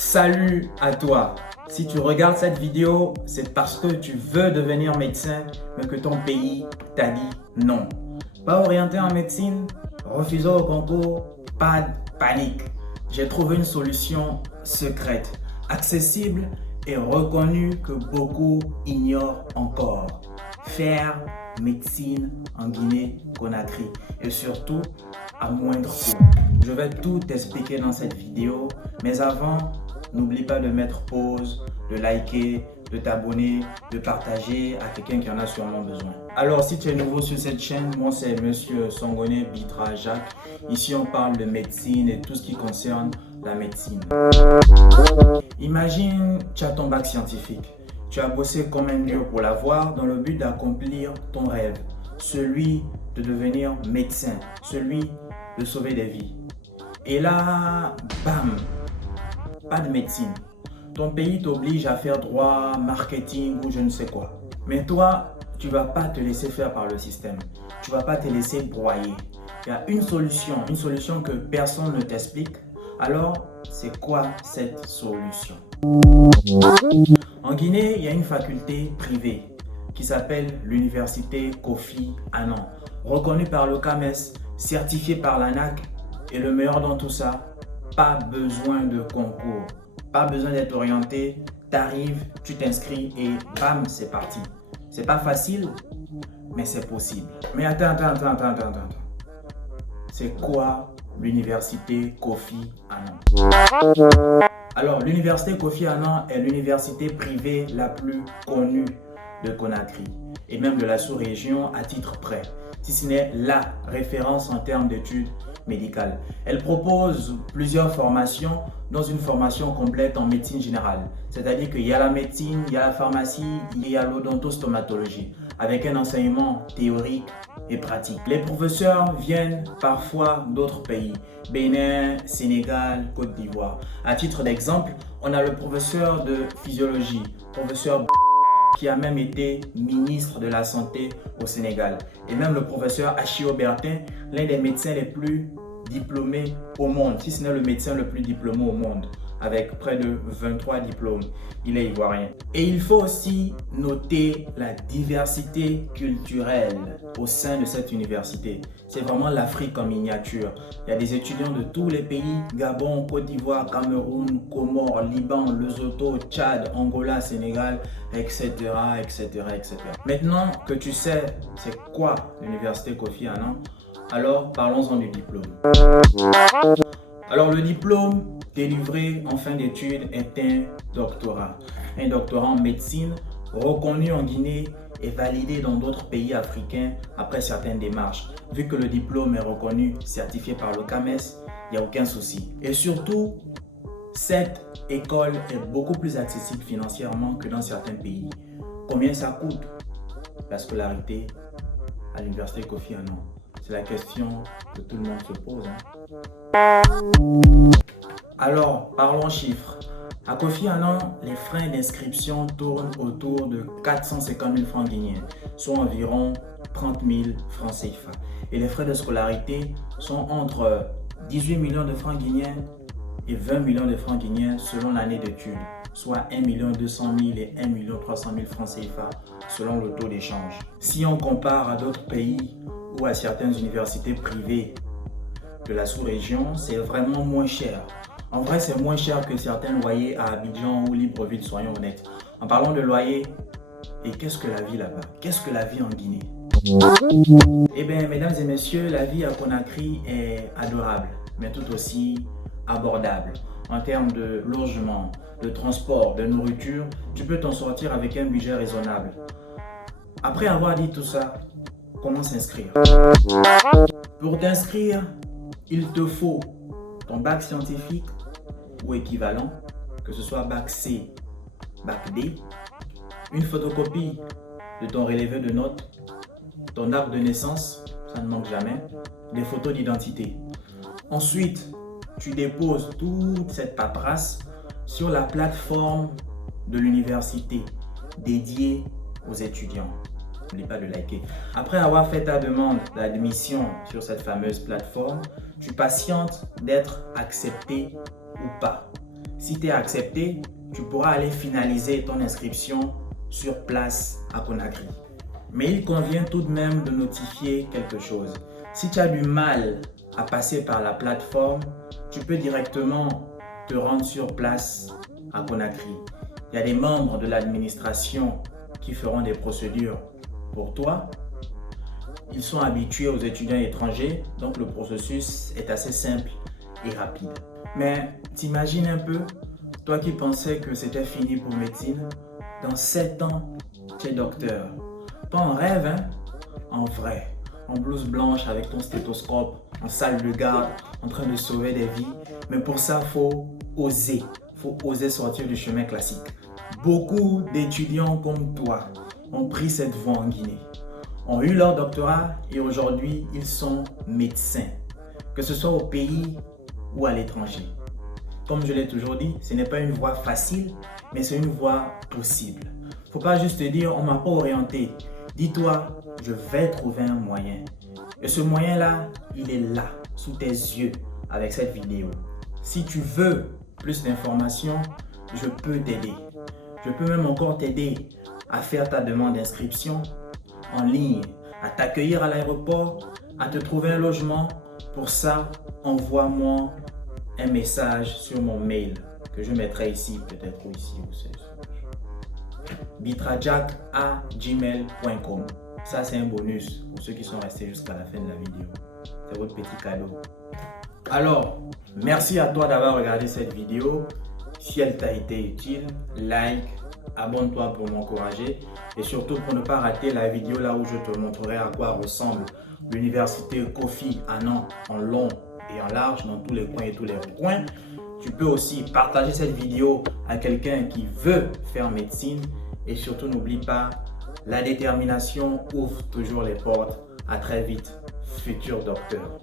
Salut à toi! Si tu regardes cette vidéo, c'est parce que tu veux devenir médecin, mais que ton pays t'a dit non. Pas orienté en médecine, refusé au concours, pas de panique. J'ai trouvé une solution secrète, accessible et reconnue que beaucoup ignorent encore. Faire médecine en Guinée-Conakry et surtout à moindre coût. Je vais tout t'expliquer dans cette vidéo, mais avant, n'oublie pas de mettre pause, de liker, de t'abonner, de partager à quelqu'un qui en a sûrement besoin. Alors, si tu es nouveau sur cette chaîne, moi c'est Monsieur Songone Bitra Jacques. Ici, on parle de médecine et tout ce qui concerne la médecine. Imagine, tu as ton bac scientifique. Tu as bossé comme un dur pour l'avoir dans le but d'accomplir ton rêve, celui de devenir médecin, celui de sauver des vies. Et là, bam, pas de médecine. Ton pays t'oblige à faire droit, marketing ou je ne sais quoi. Mais toi, tu ne vas pas te laisser faire par le système. Tu ne vas pas te laisser broyer. Il y a une solution que personne ne t'explique. Alors, c'est quoi cette solution? En Guinée, il y a une faculté privée qui s'appelle l'université Kofi Annan, reconnue par le CAMES, certifiée par l'ANAQ et le meilleur dans tout ça, pas besoin de concours, pas besoin d'être orienté, t'arrives, tu t'inscris et bam, c'est parti. C'est pas facile, mais c'est possible. Mais attends. C'est quoi l'université Kofi Annan? Alors, l'université Kofi Annan est l'université privée la plus connue de Conakry et même de la sous-région à titre près, si ce n'est la référence en termes d'études médicales. Elle propose plusieurs formations, dont une formation complète en médecine générale. C'est-à-dire qu'il y a la médecine, il y a la pharmacie, il y a l'odontostomatologie, avec un enseignement théorique et pratique. Les professeurs viennent parfois d'autres pays, Bénin, Sénégal, Côte d'Ivoire. À titre d'exemple, on a le professeur de physiologie, professeur qui a même été ministre de la Santé au Sénégal. Et même le professeur Achio Bertin, l'un des médecins les plus diplômés au monde, si ce n'est le médecin le plus diplômé au monde, avec près de 23 diplômes. Il est ivoirien. Et il faut aussi noter la diversité culturelle au sein de cette université. C'est vraiment l'Afrique en miniature. Il y a des étudiants de tous les pays, Gabon, Côte d'Ivoire, Cameroun, Comores, Liban, Lesotho, Tchad, Angola, Sénégal, etc., etc., etc. Maintenant que tu sais c'est quoi l'université Kofi Annan, alors parlons-en du diplôme. Alors le diplôme délivré en fin d'études est un doctorat. Un doctorat en médecine reconnu en Guinée et validé dans d'autres pays africains après certaines démarches. Vu que le diplôme est reconnu, certifié par le CAMES, il n'y a aucun souci. Et surtout, cette école est beaucoup plus accessible financièrement que dans certains pays. Combien ça coûte la scolarité à l'université Kofi Annan? C'est la question que tout le monde se pose. Alors, parlons chiffres. À Kofi Annan, les frais d'inscription tournent autour de 450 000 francs guinéens, soit environ 30 000 francs CFA. Et les frais de scolarité sont entre 18 millions de francs guinéens et 20 millions de francs guinéens selon l'année d'études, soit 1 200 000 et 1 300 000 francs CFA selon le taux d'échange. Si on compare à d'autres pays ou à certaines universités privées de la sous-région, c'est vraiment moins cher. En vrai, c'est moins cher que certains loyers à Abidjan ou Libreville, soyons honnêtes. En parlant de loyer, et qu'est-ce que la vie là-bas? Qu'est-ce que la vie en Guinée? Eh bien, mesdames et messieurs, la vie à Conakry est adorable, mais tout aussi abordable. En termes de logement, de transport, de nourriture, tu peux t'en sortir avec un budget raisonnable. Après avoir dit tout ça, comment s'inscrire? Pour t'inscrire, il te faut ton bac scientifique ou équivalent, que ce soit bac C, bac D, une photocopie de ton relevé de notes, ton acte de naissance, ça ne manque jamais, des photos d'identité. Ensuite, tu déposes toute cette paperasse sur la plateforme de l'université dédiée aux étudiants. N'oublie pas de liker. Après avoir fait ta demande d'admission sur cette fameuse plateforme, tu patientes d'être accepté ou pas. Si tu es accepté, tu pourras aller finaliser ton inscription sur place à Conakry. Mais il convient tout de même de notifier quelque chose. Si tu as du mal à passer par la plateforme, tu peux directement te rendre sur place à Conakry. Il y a des membres de l'administration qui feront des procédures pour toi. Ils sont habitués aux étudiants étrangers, donc le processus est assez simple et rapide. Mais t'imagines un peu, toi qui pensais que c'était fini pour médecine, dans 7 ans, tu es docteur. Pas en rêve, hein? En vrai. En blouse blanche avec ton stéthoscope, en salle de garde, en train de sauver des vies. Mais pour ça, il faut oser. Il faut oser sortir du chemin classique. Beaucoup d'étudiants comme toi ont pris cette voie en Guinée, ont eu leur doctorat et aujourd'hui, ils sont médecins, que ce soit au pays ou à l'étranger. Comme je l'ai toujours dit, ce n'est pas une voie facile, mais c'est une voie possible. Il ne faut pas juste te dire, on ne m'a pas orienté. Dis-toi, je vais trouver un moyen. Et ce moyen-là, il est là, sous tes yeux, avec cette vidéo. Si tu veux plus d'informations, je peux t'aider. Je peux même encore t'aider à faire ta demande d'inscription en ligne, à t'accueillir à l'aéroport, à te trouver un logement. Pour ça, envoie-moi un message sur mon mail que je mettrai ici, peut-être ou ici, ou c'est bitrajack@gmail.com. Ça, c'est un bonus pour ceux qui sont restés jusqu'à la fin de la vidéo. C'est votre petit cadeau. Alors, merci à toi d'avoir regardé cette vidéo. Si elle t'a été utile, like, abonne-toi pour m'encourager et surtout pour ne pas rater la vidéo là où je te montrerai à quoi ressemble l'université Kofi Annan en long et en large dans tous les coins et tous les recoins. Tu peux aussi partager cette vidéo à quelqu'un qui veut faire médecine et surtout n'oublie pas, la détermination ouvre toujours les portes. À très vite, futur docteur.